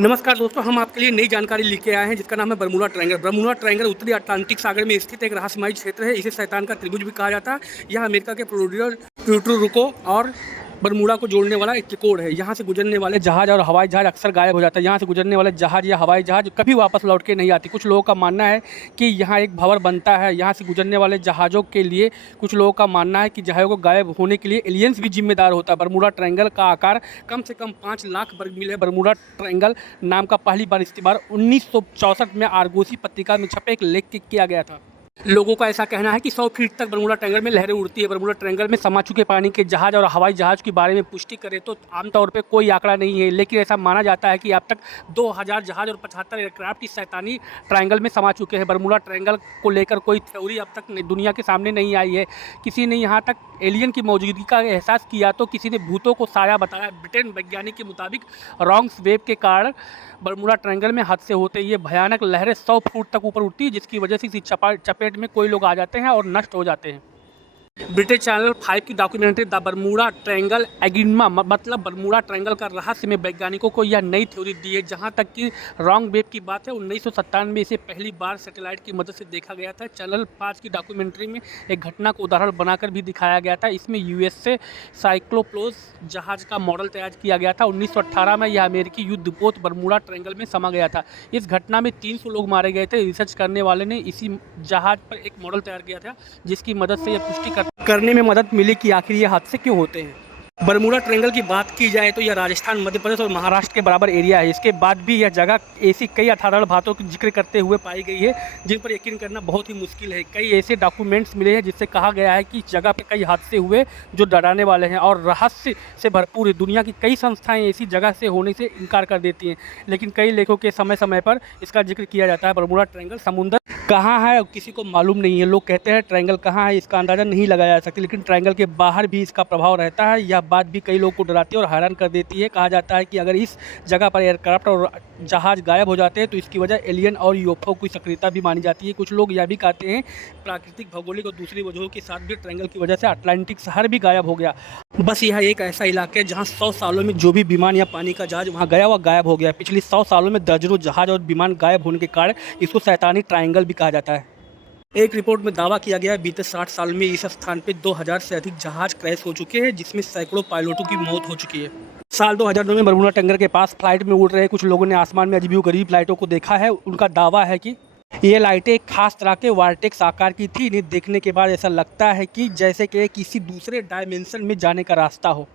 नमस्कार दोस्तों, हम आपके लिए नई जानकारी लेके आए हैं जिसका नाम है बरमूडा ट्रायंगल। बरमूडा ट्रायंगल उत्तरी अटलांटिक सागर में स्थित एक रहस्यमय क्षेत्र है। इसे शैतान का त्रिभुज भी कहा जाता है। यह अमेरिका के प्यूर्टो रिको और बरमूडा को जोड़ने वाला एक त्रिकोण है। यहाँ से गुजरने वाले जहाज और हवाई जहाज अक्सर गायब हो जाता है। यहाँ से गुजरने वाले जहाज या हवाई जहाज कभी वापस लौट के नहीं आती। कुछ लोगों का मानना है कि यहाँ एक भंवर बनता है। यहाँ से गुजरने वाले जहाज़ों के लिए कुछ लोगों का मानना है कि जहाज़ों को गायब होने के लिए एलियंस भी जिम्मेदार होता है। बरमूडा ट्रायंगल का आकार कम से कम 5 लाख वर्ग मील है। बरमूडा ट्रायंगल नाम का पहली बार इस्तेमाल 1964 में आर्गोसी पत्रिका में छपे एक लेख के किया गया था। लोगों का ऐसा कहना है कि 100 फीट तक बरमूडा ट्रायंगल में लहरें उड़ती है। बरमूडा ट्रायंगल में समा चुके पानी के जहाज और हवाई जहाज के बारे में पुष्टि करें तो आमतौर पर कोई आंकड़ा नहीं है, लेकिन ऐसा माना जाता है कि अब तक 2000 जहाज और 75 एयरक्राफ्ट इस शैतानी ट्रायंगल में समा चुके हैं। बरमूडा ट्रायंगल को लेकर कोई थ्योरी अब तक दुनिया के सामने नहीं आई है। किसी ने यहाँ तक एलियन की मौजूदगी का एहसास किया तो किसी ने भूतों को साया बताया। ब्रिटेन वैज्ञानिक के मुताबिक रॉन्ग्स वेव के कारण बरमूडा ट्रायंगल में हादसे होते हैं। ये भयानक लहरें 100 फुट तक ऊपर उठती है, जिसकी वजह से इसी चपेट में कोई लोग आ जाते हैं और नष्ट हो जाते हैं। ब्रिटिश चैनल 5 की डॉक्यूमेंट्री द बरमूडा ट्रायंगल एगिनमा मतलब बरमूडा ट्रायंगल का रहस्य में वैज्ञानिकों को यह नई थ्योरी दी है। जहां तक कि रॉन्ग वेव की बात है, 1997 में इसे पहली बार सैटेलाइट की मदद से देखा गया था। चैनल 5 की डॉक्यूमेंट्री में एक घटना को उदाहरण बनाकर भी दिखाया गया था। इसमें यूएसए साइक्लोप्लोज जहाज का मॉडल तैयार किया गया था। 1918 में यह अमेरिकी युद्धपोत बरमूडा ट्रायंगल में समा गया था। इस घटना में 300 लोग मारे गए थे। रिसर्च करने वाले ने इसी जहाज पर एक मॉडल तैयार किया था, जिसकी मदद से यह पुष्टि करने में मदद मिली कि आखिर ये हादसे क्यों होते हैं। बरमूडा ट्रायंगल की बात की जाए तो यह राजस्थान, मध्य प्रदेश और महाराष्ट्र के बराबर एरिया है। इसके बाद भी यह जगह ऐसी कई असाधारण बातों का जिक्र करते हुए पाई गई है जिन पर यकीन करना बहुत ही मुश्किल है। कई ऐसे डॉक्यूमेंट्स मिले हैं जिससे कहा गया है कि इस जगह पर कई हादसे हुए जो डराने वाले हैं और रहस्य से भरपूर है। दुनिया की कई संस्थाएं ऐसी जगह से होने से इनकार कर देती हैं, लेकिन कई लेखों के समय समय पर इसका जिक्र किया जाता है। बरमूडा ट्रायंगल समुद्र कहाँ है किसी को मालूम नहीं है। लोग कहते हैं ट्रायंगल कहाँ है, इसका अंदाज़ा नहीं लगाया जा सकता, लेकिन ट्रायंगल के बाहर भी इसका प्रभाव रहता है। यह बात भी कई लोगों को डराती है और हैरान कर देती है। कहा जाता है कि अगर इस जगह पर एयरक्राफ्ट और जहाज गायब हो जाते हैं तो इसकी वजह एलियन और यूएफओ की सक्रियता भी मानी जाती है। कुछ लोग यह भी कहते हैं प्राकृतिक, भौगोलिक और दूसरी वजहों के साथ भी ट्रायंगल की वजह से अटलांटिक शहर भी गायब हो गया। बस यह एक ऐसा इलाका है जहाँ 100 सालों में जो भी विमान या पानी का जहाज वहाँ गया वह गायब हो गया। पिछले 100 सालों में दर्जनों जहाज और विमान गायब होने के कारण इसको शैतानी ट्रायंगल भी कहा जाता है। एक रिपोर्ट में दावा किया गया है बीते 60 साल में इस स्थान पर 2000 से अधिक जहाज क्रैश हो चुके हैं, जिसमें सैकड़ों पायलटों की मौत हो चुकी है। साल 2002 में बरमूडा ट्रायंगल के पास फ्लाइट में उड़ रहे कुछ लोगों ने आसमान में अजीबोगरीब लाइटों को देखा है। उनका दावा है कि ये लाइटें एक खास तरह के वार्टेक्स आकार की थी। इन्हें देखने के बाद ऐसा लगता है कि जैसे कि किसी दूसरे डायमेंशन में जाने का रास्ता हो।